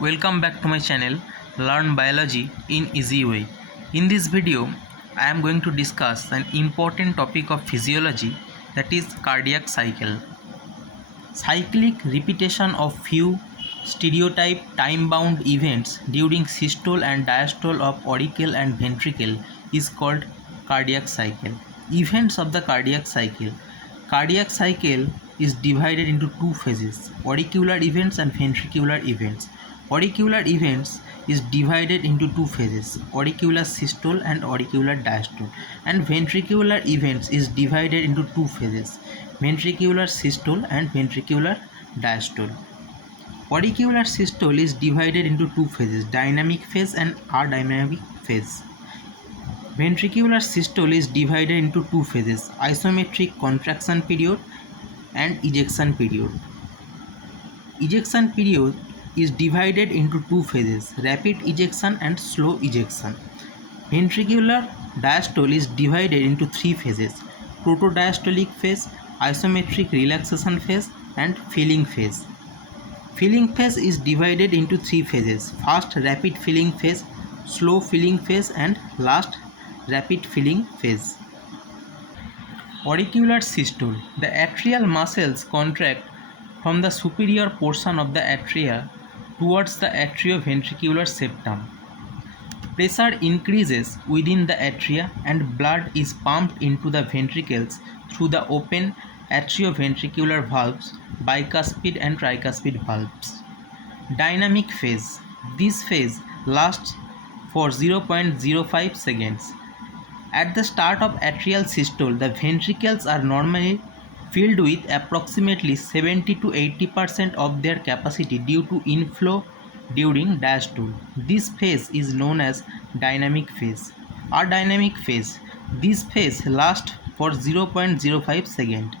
Welcome back to my channel Learn Biology in Easy Way. In this video I am going to discuss an important topic of physiology, that is cardiac cycle. Cyclic repetition of few stereotype time-bound events during systole and diastole of auricle and ventricle is called cardiac cycle. Events of the cardiac cycle. Cardiac cycle is divided into two phases: auricular events and ventricular events. Auricular events is divided into two phases: auricular systole and auricular diastole, and ventricular events is divided into two phases: ventricular systole and ventricular diastole. Auricular systole is divided into two phases: dynamic phase and adynamic phase. Ventricular systole is divided into two phases: isometric contraction period and ejection period. Ejection period is divided into two phases: rapid ejection and slow ejection. Ventricular diastole is divided into three phases: protodiastolic phase, isometric relaxation phase, and filling phase. Filling phase is divided into three phases: first rapid filling phase, slow filling phase, and last rapid filling phase. Auricular systole. The atrial muscles contract from the superior portion of the atria towards the atrioventricular septum. Pressure increases within the atria and blood is pumped into the ventricles through the open atrioventricular valves, bicuspid and tricuspid valves. Dynamic phase. This phase lasts for 0.05 seconds. At the start of atrial systole, the ventricles are normally filled with approximately 70 to 80% of their capacity due to inflow during diastole. This phase is known as dynamic phase. Adynamic phase. This phase lasts for 0.05 seconds.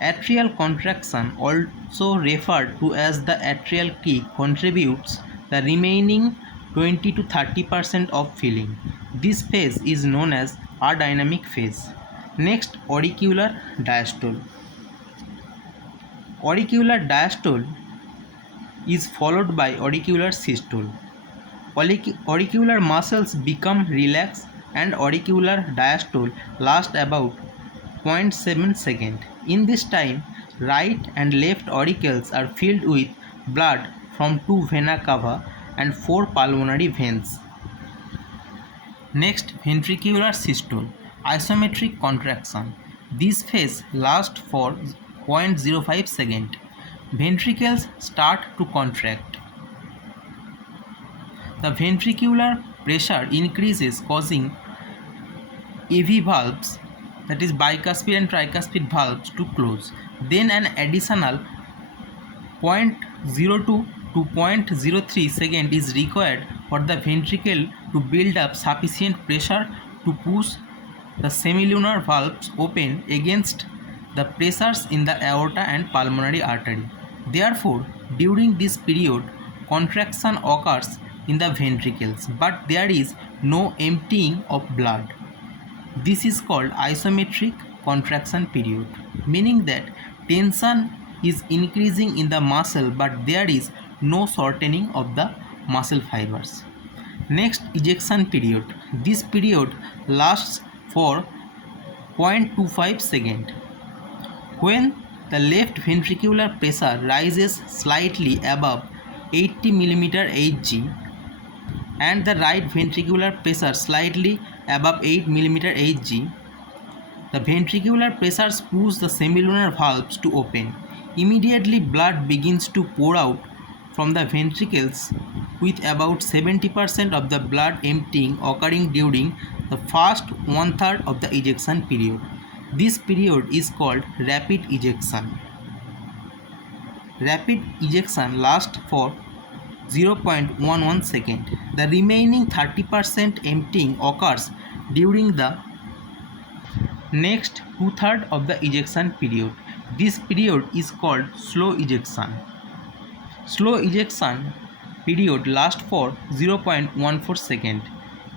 Atrial contraction, also referred to as the atrial kick, contributes the remaining 20 to 30% of filling. This phase is known as adynamic phase. Next, auricular diastole. Auricular diastole is followed by auricular systole. Auricular muscles become relaxed and auricular diastole lasts about 0.7 seconds. In this time, right and left auricles are filled with blood from two vena cava and four pulmonary veins. Next, ventricular systole. Isometric contraction. This phase lasts for 0.05 seconds. Ventricles start to contract. The ventricular pressure increases, causing AV valves, that is bicuspid and tricuspid valves, to close. Then an additional 0.02 to 0.03 seconds is required for the ventricle to build up sufficient pressure to push the semilunar valves open against the pressures in the aorta and pulmonary artery. Therefore, during this period, contraction occurs in the ventricles, but there is no emptying of blood. This is called isometric contraction period, meaning that tension is increasing in the muscle, but there is no shortening of the muscle fibers. Next, ejection period. This period lasts for 0.25 seconds. When the left ventricular pressure rises slightly above 80 mm Hg and the right ventricular pressure slightly above 8 mm Hg, the ventricular pressures push the semilunar valves to open. Immediately blood begins to pour out from the ventricles, with about 70% of the blood emptying occurring during the first one-third of the ejection period. This period is called rapid ejection. Rapid ejection lasts for 0.11 second. The remaining 30% emptying occurs during the next two-thirds of the ejection period. This period is called slow ejection. Slow ejection period lasts for 0.14 seconds.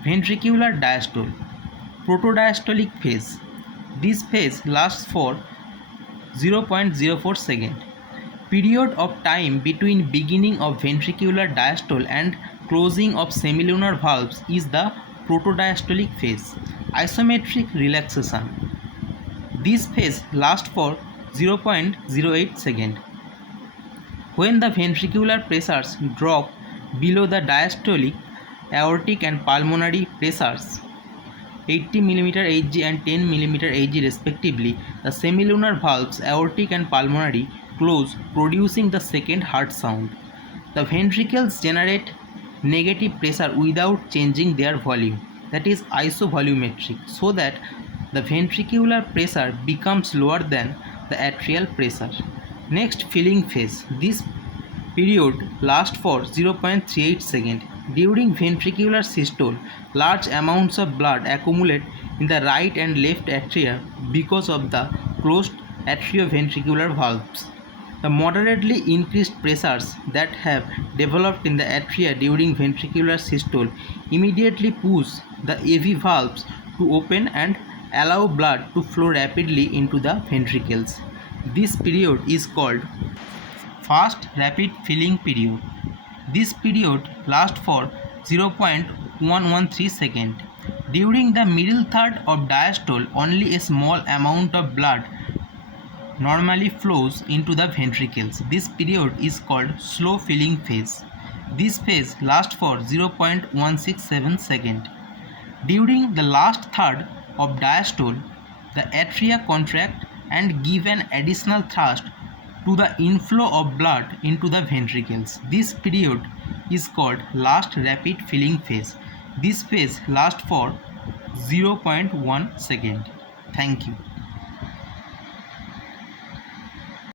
Ventricular diastole. Protodiastolic phase. This phase lasts for 0.04 seconds. Period of time between beginning of ventricular diastole and closing of semilunar valves is the protodiastolic phase. Isometric relaxation. This phase lasts for 0.08 seconds. When the ventricular pressures drop below the diastolic, aortic and pulmonary pressures 80 mm Hg and 10 mm Hg respectively, the semilunar valves aortic and pulmonary close, producing the second heart sound. The ventricles generate negative pressure without changing their volume, that is isovolumetric, so that the ventricular pressure becomes lower than the atrial pressure. Next, filling phase. This period lasts for 0.38 seconds. During ventricular systole, large amounts of blood accumulate in the right and left atria because of the closed atrioventricular valves. The moderately increased pressures that have developed in the atria during ventricular systole immediately push the AV valves to open and allow blood to flow rapidly into the ventricles. This period is called fast rapid filling period. This period lasts for 0.113 seconds. During the middle third of diastole, only a small amount of blood normally flows into the ventricles. This period is called slow filling phase. This phase lasts for 0.167 seconds. During the last third of diastole, the atria contract and give an additional thrust to the inflow of blood into the ventricles. This period is called last rapid filling phase. This phase lasts for 0.1 second. Thank you.